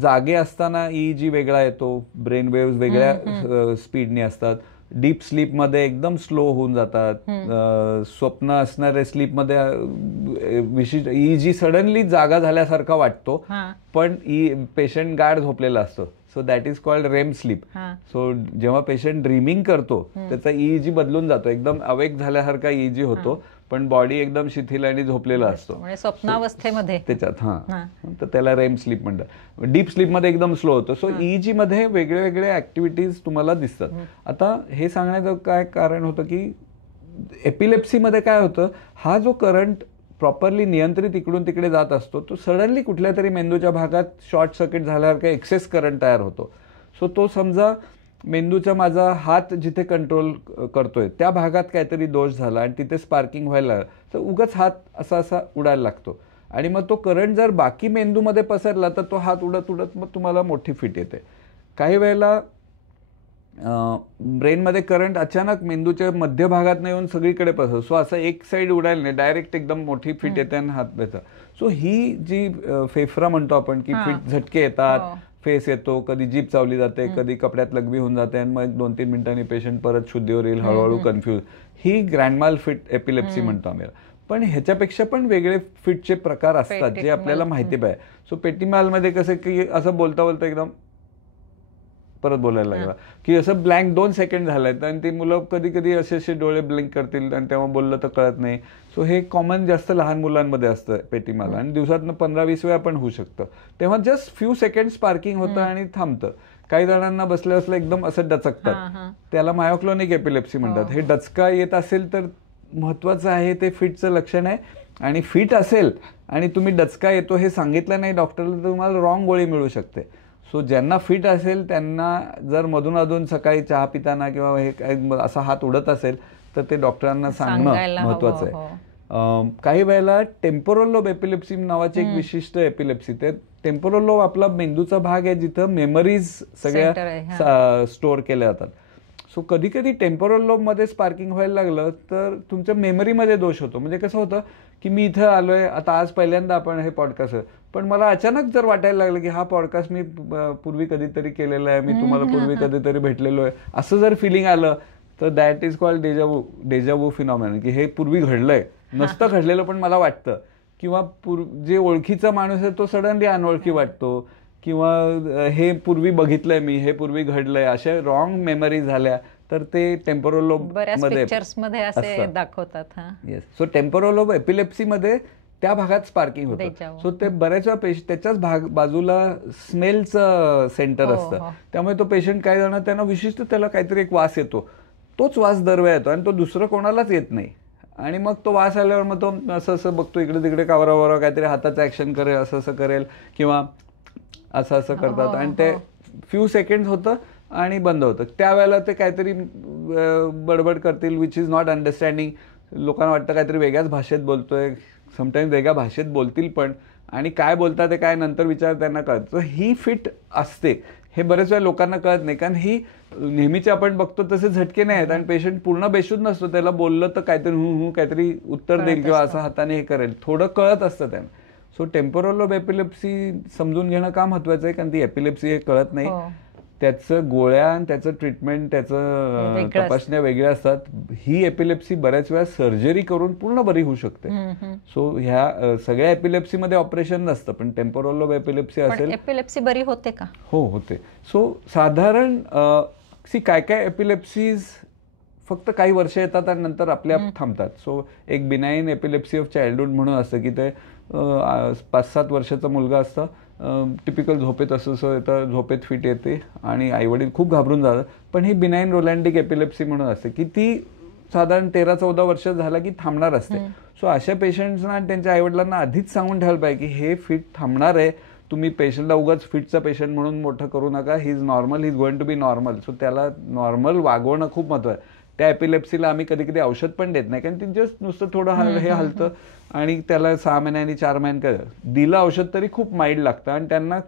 जागे असताना EEG वेगळा येतो, ब्रेन वेव्स वेगळ्या स्पीडने असतात. डीप स्लीपमध्ये एकदम स्लो होऊन जातात. स्वप्न असणाऱ्या स्लीपमध्ये विशिष्ट EEG सडनली जागा झाल्यासारखा वाटतो, पण पेशंट गाढ झोपलेला असतो. So that is called REM sleep. So जेव्हा पेशंट ड्रीमिंग करतो त्याचा EEG बदलून जातो, एकदम अवेक झाल्यासारखा EEG होतो, पण बॉडी एकदम शिथिल आणि झोपलेला असतो स्वप्नावस्थेमध्ये त्याच्यात. तर त्याला रेम स्लीप म्हणतात. डीप स्लीपमध्ये एकदम स्लो होतं. सो EEG मध्ये वेगळे वेगळे ऍक्टिव्हिटीज तुम्हाला दिसतात. आता हे सांगण्याचं काय कारण होतं की एपिलेप्सीमध्ये काय होतं, हा जो करंट प्रॉपरली नियंत्रित इकडून तिकडे जात असतो, तो सडनली कुठल्या तरी मेंदूच्या भागात शॉर्ट सर्किट झाल्यावर काही एक्सेस करंट तयार होतो. सो तो समजा मेंदूचा माझा हात जिथे कंट्रोल करतोय त्या भागात काहीतरी दोष झाला आणि तिथे स्पार्किंग व्हायला, तर उगाच हात असा असा उडायला लागतो. आणि मग तो करंट जर बाकी मेंदूमध्ये पसरला तर तो हात उडत उडत मग तुम्हाला मोठी फिट येते. काही वेळेला ब्रेनमध्ये करंट अचानक मेंदूच्या मध्यभागात येऊन सगळीकडे पसरतो. सो असं एक साईड उडायला नाही, डायरेक्ट एकदम मोठी फिट येते आणि हात येतात. सो ही जी फेफरा म्हणतो आपण की फिट झटके येतात, फेस येतो, कधी जीभ चावली जाते, कधी कपड्यात लघवी होऊन जाते आणि मग 2-3 मिनिटांनी पेशंट परत शुद्धीवर येईल, हळूहळू कन्फ्यूज. ही ग्रँडमाल फिट एपिलेप्सी म्हणतो आम्ही. पण ह्याच्यापेक्षा पण वेगळे फिटचे प्रकार असतात जे आपल्याला माहिती पाहिजे. सो पेटिमालमध्ये कसं की असं बोलता बोलता एकदम परत बोलायला लागला की असं ब्लँक 2 सेकंड झालाय आणि ती मुलं कधी कधी असे डोळे ब्लिंक करतील आणि तेव्हा बोललं तर कळत नाही. सो हे कॉमन जास्त लहान मुलांमध्ये असतं पेटिमाल आणि दिवसातनं 15-20 वेळा पण होऊ शकतं. तेव्हा जस्ट फ्यू सेकंड स्पार्किंग होतं आणि थांबतं. काही जणांना बसल्या बसल्या एकदम असं डचकतात, त्याला मायोक्लोनिक एपिलेप्सी म्हणतात. हे डचका येत असेल तर महत्वाचं आहे, ते फिटचं लक्षण आहे. आणि फिट असेल आणि तुम्ही डचका येतो हे सांगितलं नाही डॉक्टरला तर तुम्हाला रॉंग गोळी मिळू शकते. सो ज्यांना फिट असेल त्यांना जर मधून अधून सकाळी चहा पिताना किंवा हे असा हात उडत असेल तर ते डॉक्टरांना सांगणं महत्वाचं आहे. काही वेळेला टेम्पोरल लोब एपिलेप्सी नावाची एक विशिष्ट एपिलेप्सी, ते टेम्पोरल लोब आपला मेंदूचा भाग आहे जिथं मेमरीज सगळ्या स्टोअर केल्या जातात. सो कधी कधी टेम्पोरल लोब मध्ये स्पार्किंग व्हायला लागलं तर तुमच्या मेमरीमध्ये दोष होतो. म्हणजे कसं होतं की मी इथं आलोय आता, आज पहिल्यांदा आपण हे पॉडकास्ट, पण मला अचानक जर वाटायला लागलं की हा पॉडकास्ट मी पूर्वी कधीतरी केलेला आहे, मी तुम्हाला पूर्वी कधीतरी भेटलेलो आहे, असं जर फिलिंग आलं तर that is called deja vu phenomenon, की हे पूर्वी घडलंय, नसतं घडलेलं पण मला वाटतं. किंवा जे ओळखीचा माणूस आहे तो सडनली अनोळखी वाटतो, किंवा हे पूर्वी बघितलंय मी, हे पूर्वी घडलंय, अशा रॉंग मेमरी झाल्या तर ते टेम्पोरल लोब मध्ये असे दाखवतात. Yes. So temporal lobe epilepsy मध्ये त्या भागात स्पार्किंग होतं. सो ते बऱ्याच वेळा त्याच्याच बाजूला स्मेलचं सेंटर असतं. त्यामुळे तो पेशंट काय जण त्यांना विशिष्ट त्याला काहीतरी एक वास येतो, तोच वास दरवेळा येतो आणि तो दुसरं कोणालाच येत नाही. आणि मग तो वास आल्यावर मग तो असं असं बघतो, इकडे तिकडे कावरावर काहीतरी हाताचं ऍक्शन करेल, असं असं करेल किंवा असं असं करतात आणि ते फ्यू सेकंड होतं आणि बंद होतं. त्यावेळेला ते काहीतरी बडबड करतील विच इज नॉट अंडरस्टँडिंग. लोकांना वाटतं काहीतरी वेगळ्याच भाषेत बोलतोय, समटाईम्स वेगळ्या भाषेत बोलतील पण, आणि काय बोलतात ते काय नंतर विचार त्यांना कळतं. ही फिट असते हे बरेच वेळा लोकांना कळत नाही, कारण ही नेहमीचे आपण बघतो तसे झटके नाही आहेत आणि पेशंट पूर्ण बेशुद्ध नसतो, त्याला बोललं तर काहीतरी हू काहीतरी उत्तर देईल किंवा असं हाताने हे करेल, थोडं कळत असतं त्यांना. सो टेम्पोरल लोब एपिलेप्सी समजून घेणं का महत्वाचं आहे, कारण ती एपिलेप्सी हे कळत नाही. त्याचं गोळ्या आणि त्याचं ट्रीटमेंट, त्याचं तपासण्या वेगळ्या असतात. ही एपिलेप्सी बऱ्याच वेळा सर्जरी करून पूर्ण बरी होऊ शकते. सो ह्या सगळ्या एपिलेप्सीमध्ये ऑपरेशन नसतं, पण टेम्पोरल लोब एपिलेप्सी असेल, एपिलेप्सी बरी होते का? हो होते. सो साधारण काय काय एपिलेप्सीज फक्त काही वर्ष येतात आणि नंतर आपल्या थांबतात. सो एक बिनाईन एपिलेप्सी ऑफ चाइल्डहुड म्हणून असतं की ते 5-7 वर्षाचा मुलगा असतं, टिपिकल झोपेत असं येतं, झोपेत फिट येते आणि आईवडील खूप घाबरून जातात. पण ही बिनाईन रोलॅन्डिक एपिलेप्सी म्हणून असते की ती साधारण 13-14 वर्ष झाला की थांबणार असते. सो अशा पेशंट्सना आणि त्यांच्या आईवडिलांना आधीच सांगून ठेवायला पाहिजे की हे फिट थांबणार आहे, तुम्ही पेशंटला उगाच फिटचा पेशंट म्हणून मोठं करू नका, he is normal, he is going to be normal. So त्याला नॉर्मल वागवणं खूप महत्त्वाचं आहे. त्या एपिलेप्सीला आम्ही कधी कधी औषध पण देत नाही, कारण ती जस्ट नुसतं थोडं हे हलतं आणि त्याला 6 महिन्यांनी 4 महिन्यांनी दिलं औषध तरी खूप माइल्ड लागतं. आणि त्यांना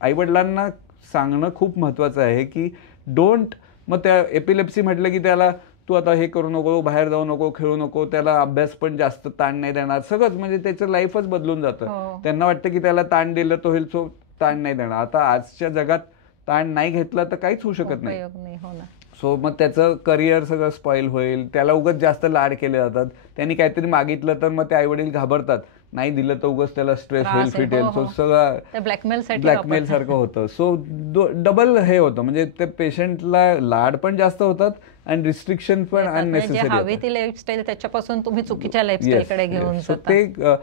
आईवडिलांना सांगणं खूप महत्त्वाचं आहे की डोंट, मग त्या एपिलेप्सी म्हटलं की त्याला तू आता हे करू नको, बाहेर जाऊ नको, खेळू नको, त्याला अभ्यास पण जास्त ताण नाही देणार, सगळंच म्हणजे त्याचं लाईफच बदलून जातं. त्यांना वाटतं की त्याला ताण दिलं तो होईल, सो ताण नाही देणार. आता आजच्या जगात ताण नाही घेतला तर काहीच होऊ शकत नाही. सो मग त्याचं करिअर सगळं स्पॉईल होईल, त्याला उगाच जास्त लाड केले जातात. त्यांनी काहीतरी मागितलं तर मग ते आईवडील घाबरतात, नाही दिलं तर उगाच त्याला स्ट्रेस होईल, फिटेल. सो सगळं ब्लॅकमेल सारखं होतं. सो डबल हे होतं, म्हणजे त्या पेशंटला लाड पण जास्त होतात आणि रिस्ट्रिक्शन पण अननेसेसरी, त्याच्यापासून तुम्ही चुकीच्या लाईफस्टाईलकडे घेऊन जाता. ते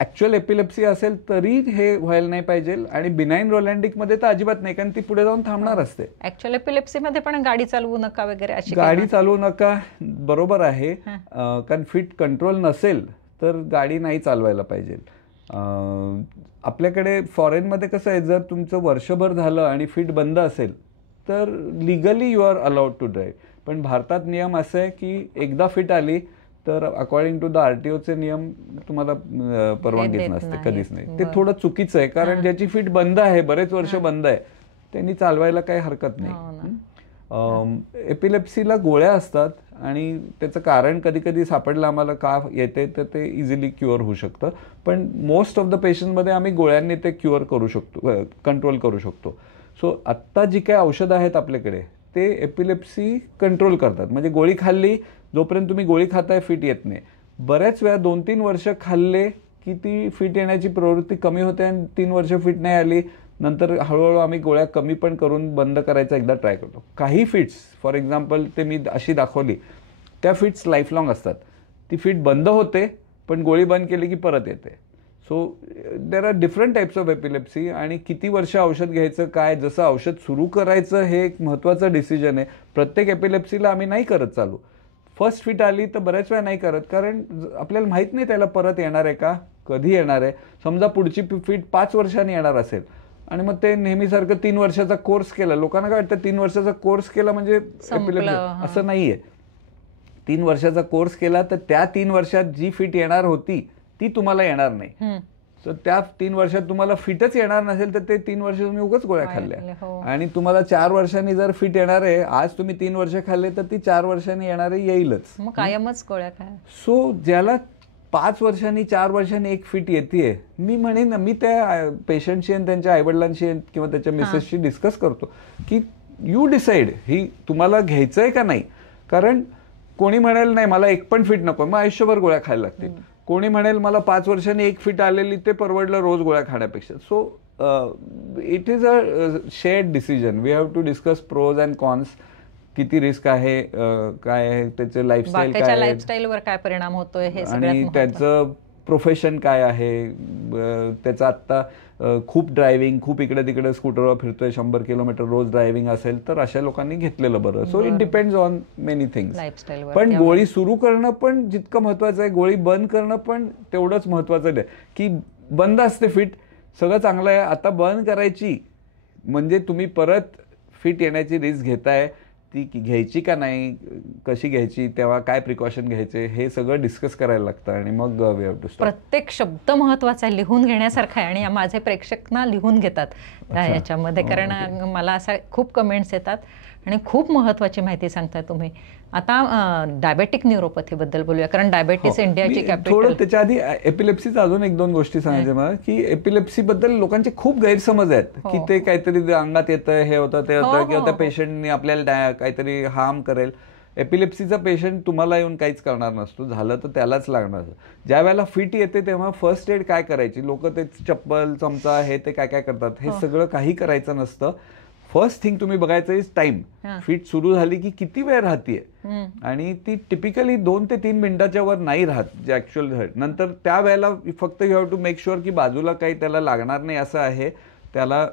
ऍक्च्युअल एपिलेप्सी असेल तरी हे व्हायला नाही पाहिजे. आणि बिनाईन रोलॅन्डिक मध्ये तर अजिबात नाही, कारण ती पुढे जाऊन थांबणार असते. ऍक्च्युअल एपिलेप्सी मध्ये पण गाडी चालवू नका वगैरे, अशी गाडी चालवू नका बरोबर आहे, कारण फिट कंट्रोल नसेल तर गाडी नाही चालवायला पाहिजे. आपल्याकडे फॉरेनमध्ये कसं आहे, जर तुमचं वर्षभर झालं आणि फिट बंद असेल तर legally you are allowed to drive. पण भारतात नियम असं आहे की एकदा फिट आली तर अकॉर्डिंग टू द आरटीओचे नियम तुम्हाला परवानगीच नसते, कधीच नाही. ते थोडं चुकीचं आहे, कारण ज्याची फिट बंद आहे, बरेच वर्ष बंद आहे, त्यांनी चालवायला काही हरकत नाही. एपिलेप्सीला गोळ्या असतात आणि त्याचं कारण कधी कधी सापडलं आम्हाला का येते तर ते इझिली क्युअर होऊ शकतं, पण मोस्ट ऑफ द पेशंटमध्ये आम्ही गोळ्यांनी ते क्युअर करू शकतो, कंट्रोल करू शकतो. सो आत्ता जी काय औषधं आहेत आपल्याकडे ते एपिलेप्सी कंट्रोल करतात. म्हणजे गोळी खाल्ली, जोपर्यंत तुम्ही गोळी खाताय फिट येत नाही. बऱ्याच वेळा 2-3 वर्ष खाल्ले की ती फिट येण्याची प्रवृत्ती कमी होते आणि 3 वर्ष फिट नाही आली, नंतर हळूहळू आम्ही गोळ्या कमी पण करून बंद करायचा एकदा ट्राय करतो. काही फिट्स फॉर एक्झाम्पल ते मी अशी दाखवली, त्या फिट्स लाईफलॉंग असतात. ती फिट बंद होते पण गोळी बंद केली की परत येते. So there are different types of epilepsy आणि किती वर्ष औषध घ्यायचं, काय जसं औषध सुरू करायचं हे एक महत्त्वाचं डिसिजन आहे. प्रत्येक एपिलेप्सीला आम्ही नाही करत चालू. फर्स्ट फिट आली तर बऱ्याच वेळा नाही करत, कारण आपल्याला माहीत नाही त्याला परत येणार आहे का, कधी येणार आहे. समजा पुढची फिट 5 वर्षांनी येणार असेल आणि मग ते नेहमीसारखं 3 वर्षाचा कोर्स केला. लोकांना काय वाटतं 3 वर्षाचा कोर्स केला म्हणजे एपिलेप्सी, असं नाहीये. 3 वर्षाचा कोर्स केला तर त्या 3 वर्षात जी फिट येणार होती ती तुम्हाला येणार नाही. तर त्या 3 वर्षात तुम्हाला फिटच येणार नसेल तर ते 3 वर्ष तुम्ही उगाच गोळ्या खाल्ल्या. आणि तुम्हाला 4 वर्षांनी जर फिट येणार आहे, आज तुम्ही 3 वर्ष खाल्ले तर ती 4 वर्षांनी येणार आहे, येईलच. मग कायमच गोळ्या खाय. सो ज्याला 5 वर्षांनी 4 वर्षांनी एक फिट येते, मी म्हणेन, मी त्या पेशंटशी आणि त्यांच्या आईवडिलांशी किंवा त्याच्या मिसेसशी डिस्कस करतो की यू डिसाईड ही तुम्हाला घ्यायचंय का नाही. कारण कोणी म्हणेल नाही मला एक पण फिट नको, मग आयुष्यभर गोळ्या खायला लागतील. कोणी म्हणेल मला 5 वर्षांनी एक फिट आलेली ते परवडलं रोज गोळ्या खाण्यापेक्षा. So it is a shared decision. We have to discuss pros and cons. किती रिस्क आहे, काय आहे, त्याचे लाईफस्टाईल काय आहे, लाईफस्टाईलवर काय परिणाम होतोय हे आणि त्याचं प्रोफेशन काय आहे. त्याचं आत्ता खूप ड्रायव्हिंग, खूप इकडे तिकडे स्कूटरवर फिरतोय, 100 किलोमीटर रोज ड्रायव्हिंग असेल तर अशा लोकांनी घेतलेलं बरं. So it depends on many things. पण गोळी सुरू करणं पण जितकं महत्वाचं आहे, गोळी बंद करणं पण तेवढंच महत्वाचं आहे. की बंद असते फिट, सगळं चांगलं आहे, आता बंद करायची म्हणजे तुम्ही परत फिट येण्याची रिस्क घेताय. ती घ्यायची का नाही, कशी घ्यायची, तेव्हा काय प्रिकॉशन घ्यायचे, हे सगळं डिस्कस करायला लागतं आणि मग वी हॅव टू स्टॉप. प्रत्येक शब्द महत्वाचा आहे, लिहून घेण्यासारखा आहे. आणि माझे प्रेक्षक ना लिहून घेतात याच्यामध्ये, कारण मला असा खूप कमेंट्स येतात आणि खूप महत्वाची माहिती सांगताय तुम्ही. आता डायबेटिक न्यूरोपॅथीबद्दल बोलूया, कारण डायबेटीस इंडियाची कॅपिटल. थोडं त्याच्या आधी एपिलेप्सीचा अजून 1-2 गोष्टी सांगायच्या मला, की एपिलेप्सी बद्दल लोकांचे खूप गैरसमज आहेत की ते काहीतरी अंगात येतं, हे होतं, ते होतं, किंवा त्या पेशंटनी आपल्याला काहीतरी हार्म करेल. एपिलेप्सीचा पेशंट तुम्हाला येऊन काहीच करणार नसतो, झालं तर त्यालाच लागणार. ज्या वेळेला फिट येते तेव्हा फर्स्ट एड काय करायची, लोक ते चप्पल, चमचा, हे ते काय काय करतात, हे सगळं काही करायचं नसतं. फर्स्ट थिंग तुम्ही बघायचं इज टाइम. फिट सुरू झाली की किती वेळ राहतीये, आणि ती टिपिकली 2 ते 3 मिनिटाच्या वर नाही राहत जे ऍक्च्युअल. नंतर त्या वेळेला फक्त you have to make sure की बाजूला काही त्याला लागणार नाही असं आहे, त्याला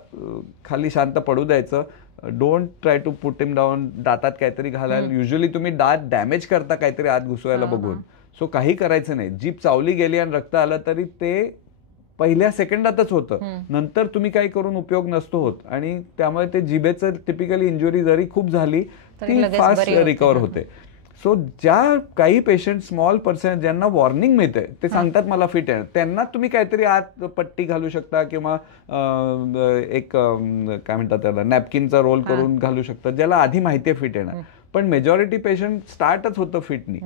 खाली शांत पडू द्यायचं. Don't try to put him down. दातात काहीतरी घालायला, युजली तुम्ही दात डॅमेज करता काहीतरी आत घुसवायला बघून. सो काही करायचं नाही. जीभ चावली गेली आणि रक्त आलं तरी ते पहिल्या सेकंदातच होतं, नंतर तुम्ही काही करून उपयोग नसतो होत. आणि त्यामुळे ते जिभेचं टिपिकली इंजुरी जरी खूप झाली ती फास्ट रिकवर होते. सो ज्या काही पेशंट स्मॉल पर्सेंट ज्यांना वॉर्निंग मिळते, ते सांगतात मला फिट आहे, त्यांना तुम्ही काहीतरी आत पट्टी घालू शकता किंवा एक काय म्हणतात त्याला नॅपकिनचा रोल करून घालू शकता, ज्याला आधी माहिती आहे फिट येणार. पण मेजॉरिटी पेशंट स्टार्टच होतं फिटनी,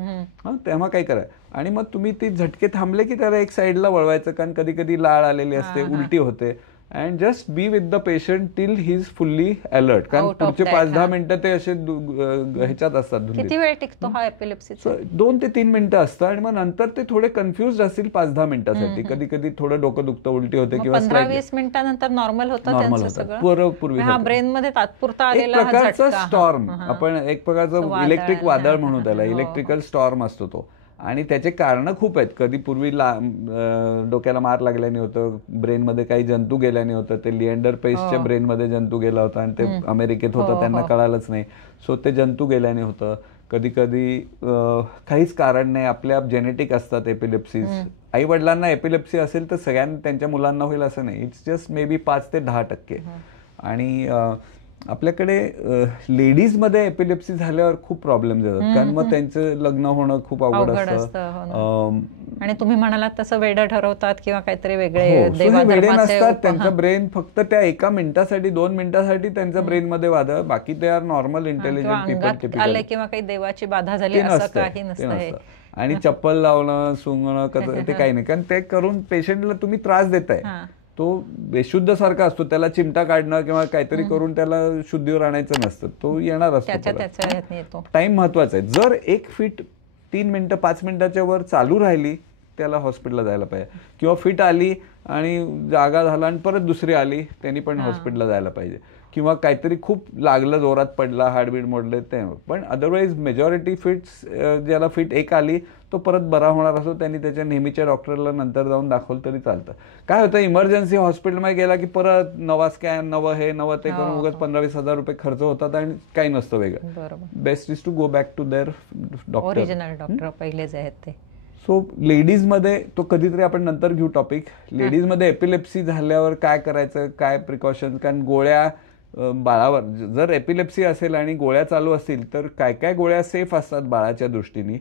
तेव्हा काय करा. आणि मग तुम्ही ती झटके थांबले की त्याला एक साईडला वळवायचं, कारण कधी कधी लाळ आलेली असते, उलटी होते. And just be with the patient till he is fully alert, कारण पुढचे 5-10 मिनिटं ते असे ह्याच्यात असतात. किती वेळ टिकतो हा एपिलेप्सी? 2 ते 3 मिनिटं असतं, आणि मग नंतर ते थोडे कन्फ्युज असतील 5-10 मिनिटासाठी. कधी कधी थोडं डोकं दुखतं, उलटी होते, किंवा 15-20 मिनिटानंतर नॉर्मल होतं. पूर्वी ब्रेन मध्ये तात्पुरता आलेला एक प्रकारचं स्टॉर्म, आपण एक प्रकारचं इलेक्ट्रिक वादळ म्हणू त्याला, इलेक्ट्रिकल स्टॉर्म असतो तो. आणि त्याचे कारण खूप आहेत. कधी पूर्वी डोक्याला मार लागल्याने होतं, ब्रेनमध्ये काही जंतू गेल्याने होतं. ते लिएंडर पेसच्या ब्रेनमध्ये जंतू गेला होता आणि ते अमेरिकेत होतं, त्यांना कळालंच नाही. सो ते जंतू गेल्याने होतं. कधी कधी काहीच कारण नाही, आपल्या जेनेटिक असतात एपिलेप्सीज. आई वडिलांना एपिलेप्सी असेल तर सगळ्यांना त्यांच्या मुलांना होईल असं नाही. इट्स जस्ट मे बी 5 ते 10%. आणि आपल्याकडे लेडीजमध्ये एपिलेप्सी झाल्यावर खूप प्रॉब्लेम येतात, कारण मग त्यांचं लग्न होणं खूप अवघड असतं. आणि तुम्ही म्हणालात तसं वेडं ठरवतात किंवा काहीतरी वेगळे वेडे नसतात. त्यांचं ब्रेन फक्त त्या 1 मिनिटासाठी 2 मिनिटासाठी त्यांच्या ब्रेन मध्ये वादळ, बाकी ते आर नॉर्मल इंटेलिजंट पीपल. आले किंवा काही देवाची बाधा झाली असं काही नसतं. आणि चप्पल लावणं, सुंगणं ते काही नाही, कारण ते करून पेशंटला तुम्ही त्रास देताय. तो बेशुद्ध सारखा असतो, त्याला चिमटा काढणं किंवा काहीतरी करून त्याला शुद्धीवर आणायचं नसतं, तो येणार असतो. टाइम महत्वाचा आहे. जर 1 फीट 3 मिनिटं 5 मिनिटाच्या वर चालू राहिली त्याला हॉस्पिटलला जायला पाहिजे, किंवा फिट आली आणि जागा झाला आणि परत दुसरी आली त्यांनी पण हॉस्पिटलला जायला पाहिजे, किंवा काहीतरी खूप लागलं, जोरात पडला, हार्टबीट मोडले ते. पण अदरवाईज मेजॉरिटी फिट्स, ज्याला फिट 1 आली तो परत बरा होणार असतो, त्यांनी त्याच्या नेहमीच्या डॉक्टरला नंतर जाऊन दाखवलं तरी चालतं. काय होतं, इमर्जन्सी हॉस्पिटलमध्ये गेला की परत नवा स्कॅन, नवं हे नवं ते करून उगाच 15-20 हजार रुपये खर्च होतात आणि काही नसतं वेगळं. Best is to go back to their doctor पहिलेच आहेत ते. सो लेडीजमध्ये तो कधीतरी आपण नंतर घेऊ टॉपिक. लेडीजमध्ये एपिलेप्सी झाल्यावर काय करायचं, काय प्रिकॉशन, कारण गोळ्या बाळावर जर एपिलेप्सी असेल आणि गोळ्या चालू असतील तर काय काय गोळ्या सेफ असतात बाळाच्या दृष्टीने,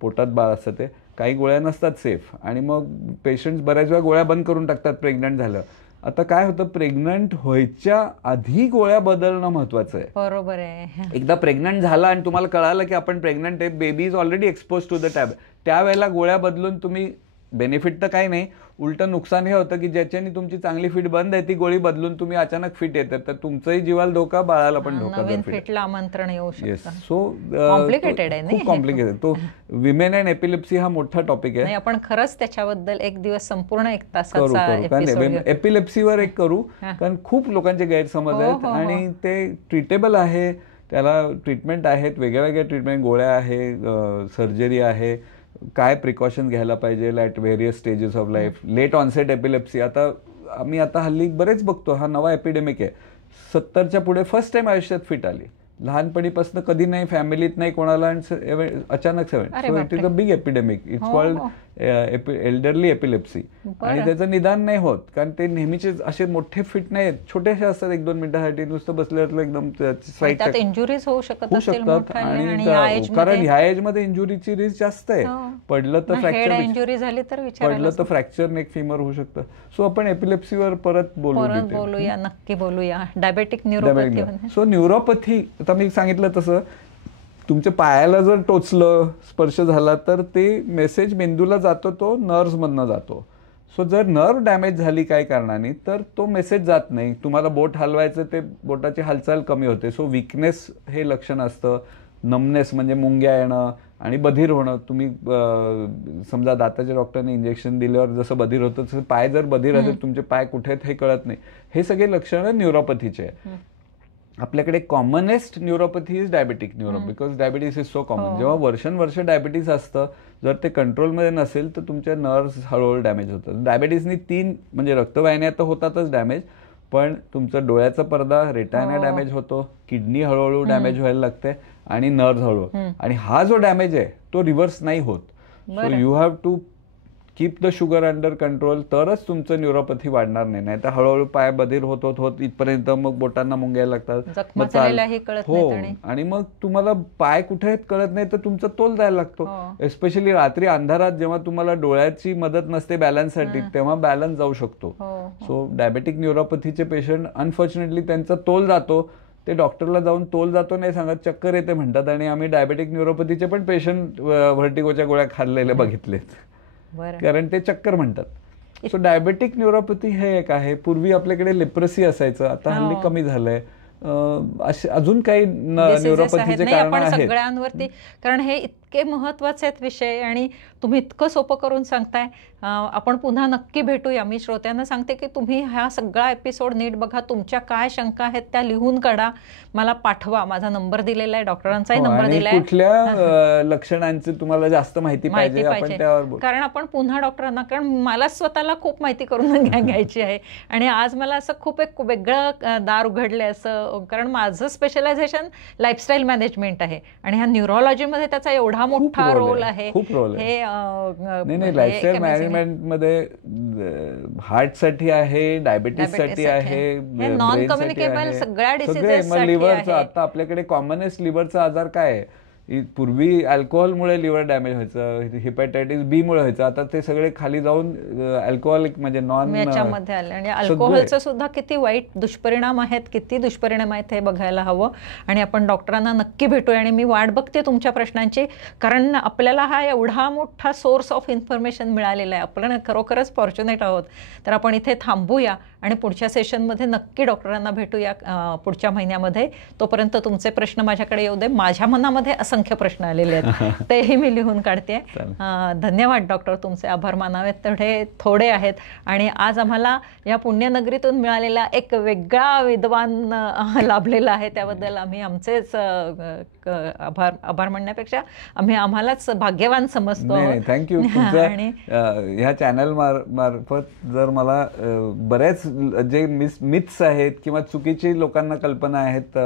पोटात बाळ असतं ते, काही गोळ्या नसतात सेफ, आणि मग पेशंट्स बऱ्याच वेळा गोळ्या बंद करून टाकतात प्रेग्नंट झालं. आता काय होतं, प्रेग्नंट व्हायच्या आधी गोळ्या बदलणं महत्वाचं आहे. बरोबर आहे. एकदा प्रेग्नंट झाला आणि तुम्हाला कळालं की आपण प्रेग्नंट आहे, baby is already expose to the tab, त्यावेळेला गोळ्या बदलून तुम्ही बेनिफिट तर काही नाही, उलटं नुकसान हे होतं की ज्याच्याने तुमची चांगली फिट बंद आहे ती गोळी बदलून तुम्ही अचानक फिट येतात, तर तुमचंही जीवाला धोका, बाळाला पण धोका. नवीन फिटला आमंत्रण येऊ शकतं. सो कॉम्प्लिकेटेड आहे, खूप कॉम्प्लिकेटेड. तो विमेन अँड एपिलेप्सी हा मोठा टॉपिक आहे. आपण खरंच त्याच्याबद्दल एक दिवस संपूर्ण 1 तासाचा एपिसोड एपिलेप्सीवर एक करू, कारण खूप लोकांचे गैरसमज आहेत आणि ते ट्रीटेबल आहे, त्याला ट्रीटमेंट आहेत, वेगळ्या वेगळ्या ट्रीटमेंट, गोळ्या आहे, सर्जरी आहे, काय प्रिकॉशन घ्यायला पाहिजे at various stages of life. Late onset epilepsy आता आम्ही हल्ली बरेच बघतो, हा नवा एपिडेमिक आहे. 70च्या पुढे फर्स्ट टाइम आयुष्यात फिट आली, लहानपणीपासून कधी नाही, फॅमिलीत नाही कोणाला, अचानक 7. So it is a big epidemic. It's called elderly epilepsy. आणि त्याचं निदान नाही होत, कारण ते नेहमीचे असे मोठे फिट नाही, छोटेसे असतात, 1-2 मिनिटांसाठी नुसतं बसल्यावर एकदम इंजुरीज होऊ शकतात. आणि कारण ह्या एज मध्ये इंजुरीची रिस्क जास्त आहे. पडलं तर फ्रॅक्चर, इंजुरी झाली तर पडलं तर फ्रॅक्चर, नेक फिमर होऊ शकतं. सो आपण एपिलेप्सीवर परत बोलूया, नक्की बोलूया. Diabetic neuropathy. सो न्यूरोपॅथी, आता मी सांगितलं तसं, तुमच्या पायाला जर टोचलं, स्पर्श झाला तर ते मेसेज मेंदूला जातो, तो नर्व्स मधनं जातो. सो जर नर्व डॅमेज झाली काही कारणाने तर तो मेसेज जात नाही, तुम्हाला बोट हलवायचं, ते बोटाची हालचाल कमी होते. सो विकनेस हे लक्षण असतं. नमनेस म्हणजे मुंग्या येणं आणि बधीर होणं. तुम्ही समजा दाताच्या डॉक्टरने इंजेक्शन दिल्यावर जसं बधीर होतं तसं पाय जर बधीर असेल, तुमचे पाय कुठे आहेत हे कळत नाही, हे सगळे लक्षणं न्यूरोपॅथीचे आहे. आपल्याकडे commonest neuropathy is diabetic neuro, because diabetes is so common. जेव्हा वर्षानुवर्ष डायबिटीस असतं, जर ते कंट्रोलमध्ये नसेल तर तुमच्या नर्व्स हळूहळू डॅमेज होतात. डायबिटीसनी 3 म्हणजे रक्तवाहिन्या तर होतातच डॅमेज, पण तुमचा डोळ्याचा पडदा, रेटायना डॅमेज होतो, किडनी हळूहळू डॅमेज व्हायला लागते आणि नर्व्स हळूहळू. आणि हा जो डॅमेज आहे तो रिव्हर्स नाही होत. So you have to keep the sugar under control, तरच तुमचं न्यूरोपॅथी वाढणार नाही. नाही तर हळूहळू पाय बधीर होत इथपर्यंत मग बोटांना मुंग्या लागतात, हो, आणि मग तुम्हाला पाय कुठे आहेत कळत नाही, तर तुमचा तोल जायला लागतो. एस्पेशली रात्री अंधारात जेव्हा तुम्हाला डोळ्याची मदत नसते बॅलन्ससाठी, तेव्हा बॅलन्स जाऊ शकतो. सो डायबेटिक न्यूरोपॅथीचे पेशंट अनफॉर्च्युनेटली त्यांचा तोल जातो, ते डॉक्टरला जाऊन तोल जातो नाही सांगत, चक्कर येते म्हणतात. आणि आम्ही डायबेटिक न्यूरोपॅथीचे पण पेशंट व्हर्टिगोच्या गोळ्या खाल्लेले बघितलेत, कारण ते चक्कर म्हणतात. सो डायबेटिक न्यूरोपॅथी हे एक आहे. पूर्वी आपल्याकडे लेप्रेसी असायचं, आता हल्ली कमी झालंय. अजून काही न्यूरोपॅथीचे कारण आहेत सगळ्यांवरती, कारण हे इतके महत्वाचे आहेत विषय आणि तुम्ही इतकं सोपं करून सांगताय. आपण पुन्हा नक्की भेटूया. मी श्रोत्यांना सांगते की तुम्ही हा सगळा एपिसोड नीट बघा, तुमच्या काय शंका आहेत त्या लिहून काढा, मला पाठवा. माझा नंबर दिलेला आहे, डॉक्टरांचाही नंबर दिलाय. कुठल्या लक्षणांची तुम्हाला जास्त माहिती पाहिजे कारण आपण पुन्हा डॉक्टरांना, कारण मला स्वतःला खूप माहिती करून घ्यायची आहे आणि आज मला असं खूप एक वेगळं दार उघडलंय असं, कारण माझं स्पेशलायझेशन लाईफस्टाईल मॅनेजमेंट आहे आणि ह्या न्यूरोलॉजीमध्ये त्याचा एवढा एवढा मोठा रोल आहे खूप रोल आहे. हे लाईफस्टाईल मॅनेजमेंट मध्ये हार्ट साठी आहे, डायबिटीस साठी आहे, नॉन कम्युनिकेबल सगळ्या डिसीजेस लिव्हरचं. आता आपल्याकडे कॉमनेस्ट लिव्हरचा आजार काय आहे? पूर्वी अल्कोहोलमुळे लिव्हर डॅमेज व्हायचं, हेपॅटायटिस बी मुळे व्हायचं. आता ते सगळे खाली जाऊन अल्कोहोलिक म्हणजे नॉन याच्यामध्ये आले. आणि अल्कोहोलचं सुद्धा किती वाईट दुष्परिणाम आहेत, किती दुष्परिणाम आहेत हे बघायला हवं. आणि आपण डॉक्टरांना नक्की भेटूया. आणि मी वाट बघते तुमच्या प्रश्नांची, कारण आपल्याला हा एवढा मोठा सोर्स ऑफ इन्फॉर्मेशन मिळालेला आहे. आपण खरोखरच फॉर्च्युनेट आहोत. तर आपण इथे थांबूया आणि पुढच्या सेशनमध्ये नक्की डॉक्टरांना भेटूया पुढच्या महिन्यामध्ये. तोपर्यंत तुमचे प्रश्न माझ्याकडे येऊ दे. माझ्या मनामध्ये असंख्य प्रश्न आलेले आहेत, तेही मी लिहून काढते. धन्यवाद डॉक्टर, तुमचे आभार मानावेत तेवढे थोडे आहेत. आणि आज आम्हाला या पुण्यनगरीतून मिळालेला एक वेगळा विद्वान लाभलेला आहे, त्याबद्दल आम्ही आमचेच आभार म्हणण्यापेक्षा आम्हालाच भाग्यवान समजतो. थँक्यू. आणि ह्या चॅनल मार्फत जर मला बऱ्याच जे मिथ्स आहेत किंवा चुकीची लोकांना कल्पना आहेत,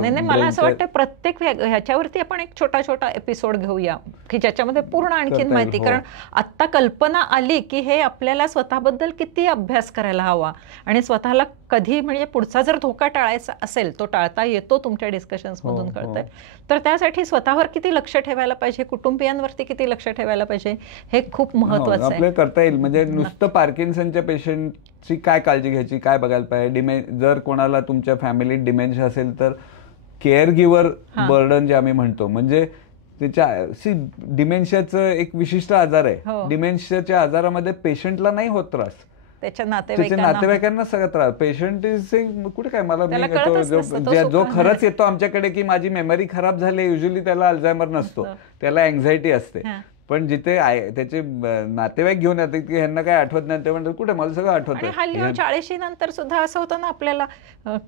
नाही मला असं वाटतं प्रत्येक ह्याच्यावरती आपण एक छोटा छोटा एपिसोड घेऊया की ज्याच्यामध्ये पूर्ण आणखीन माहिती. कारण आत्ता कल्पना आली की हे आपल्याला स्वतःबद्दल किती अभ्यास करायला हवा आणि स्वतःला कधी म्हणजे पुढचा जर धोका टाळायचा असेल तो टाळता येतो तुमच्या डिस्कशन्स मधून कळतंय. तर त्यासाठी स्वतःवर किती लक्ष ठेवायला पाहिजे, कुटुंबियांवरती किती लक्ष ठेवायला पाहिजे, हे खूप महत्वाचं आहे. आपल्याला करता येईल. म्हणजे नुसतं पार्किन्सनच्या पेशंटची काय काळजी घ्यायची, काय बघायला पाहिजे. जर कोणाला तुमच्या फॅमिलीत डिमेन्शिया असेल तर केअर गिव्हर बर्डन जे आम्ही म्हणतो, म्हणजे त्याच्या डिमेन्शियाचं एक विशिष्ट आजार आहे. डिमेन्शियाच्या आजारामध्ये पेशंटला नाही होत त्रास, त्याच्या नातेवाईकांना सगळा त्रास. पेशंट इज कुठे काय मला जो खरंच येतो आमच्याकडे की माझी मेमरी खराब झाली, युजली त्याला अल्झायमर नसतो, त्याला अँझायटी असते. पण जिथे त्याचे नातेवाईक घेऊन येतात की ह्यांना काय आठवत नाही, ते म्हणतात कुठे मला सगळं आठवतं. हल्ली 40 नंतर सुद्धा असं होतं ना, आपल्याला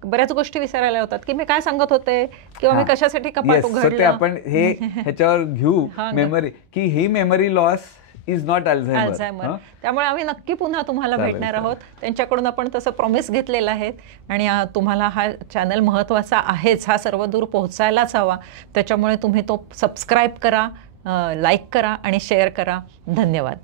बऱ्याच गोष्टी विसरायला होतात की मी काय सांगत होते किंवा मी कशासाठी कपाट उघडलं. आपण हे ह्याच्यावर घेऊ मेमरी, की ही memory loss is not Alzheimer. त्यामुळे आम्ही नक्की पुन्हा तुम्हाला भेटणार आहोत. त्यांच्याकडून आपण तसं प्रॉमिस घेतलेलं आहे. आणि तुम्हाला हा चॅनल महत्त्वाचा आहेच, हा सर्व दूर पोहोचायलाच हवा. त्याच्यामुळे तुम्ही तो सबस्क्राईब करा, लाईक करा आणि शेअर करा. धन्यवाद.